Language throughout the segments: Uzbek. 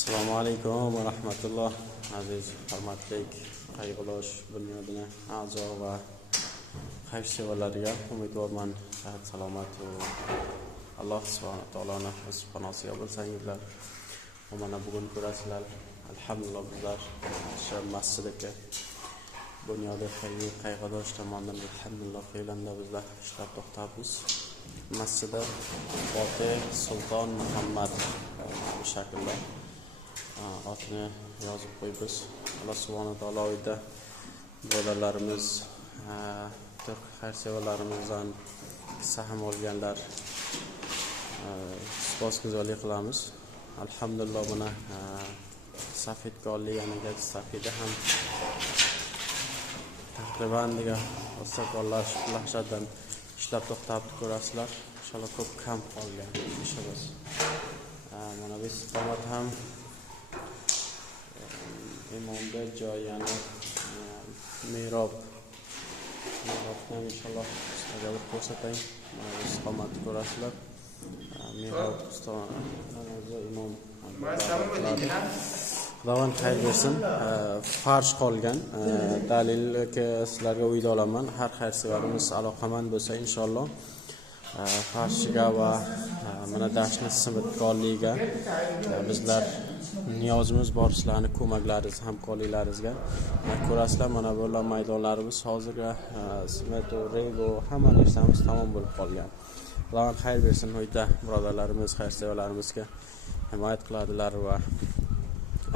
Assalomu alaykum va rahmatulloh. Aziz hurmatli qayg'ulosh bunyodini a'zo va xayrsevarlarga umidvorman, sihat salomat va Alloh subhanahu va taoloning subhanosiga bo'lsangizlar. Mana bugun ko'rasizlar, alhamdulillah bizlar shu masjidga bunyodi xayriy qayg'ulosh tomonidan alhamdulillah fe'landa bizlar ishlab to'xtabmiz. Masjidda Fotih Sulton Muhammad bu shaklda otini yozib qo'yibmiz. Alloh subhanahu va taolo uyda birodarlarimiz, turk xayrsevarlarimizdan sahm olganlar shukrguzorlik qilamiz. Alhamdulillah buni safidga olganiga safida ham taqriban lahzadan ishlab to'xtabni ko'rasizlar. Inshaalloh ko'p kam qolgan ishimiz. Mana bu istiqomat ham imomda joy, ya'ni mihrobdan inshaalloh sizlarga bir ko'rsatay. Mana bu istiqomatni ko'rasizlar. Mihrob imom Xudovan xayr bersin. Farsh qolgan. Dalilga sizlarga uyda olaman. Har xayrsevarimiz aloqamand bo'lsa inshaalloh farshiga va mana dashni simitkorligiga bizlar niyozimiz bor, sizlarning ko'maklaringiz, hamkorliklaringizga. Ko'rasizlar, mana bu maydonlarimiz hozirga simit, rego hamma narsamiz tamom bo'lib qolgan. Xudovan xayr bersin. Uyda birodarlarimiz, xayrsevarlarimizga himoyat qiladilar va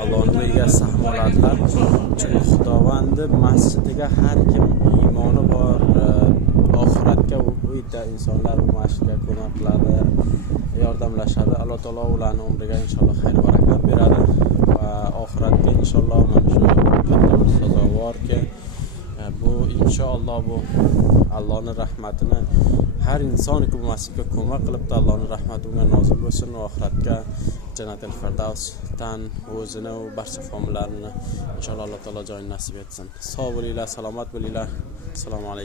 Allohning uyiga sahm oladilar. Chunki Xudovandi masjidiga har kim iymoni bor, oxiratga uyda insonlar bu masjidga ko'mak qiladi, yordamlashadi. Alloh taolo ularning umriga inshaalloh xayr barakat beradi va oxiratga inshaalloh mana shu katta bir sazovorki bu inshaalloh bu Allohning rahmatini har inson bu masjidga ko'mak qilibdi. Allohning rahmati unga nozil bo'lsin va oxiratga Jannatul Firdavsdan o'zini va barcha familiyalarini inshaalloh Alloh taolo joyini nasib etsin. Sog' bo'linglar, salomat bo'linglar. Assalomu alaykum.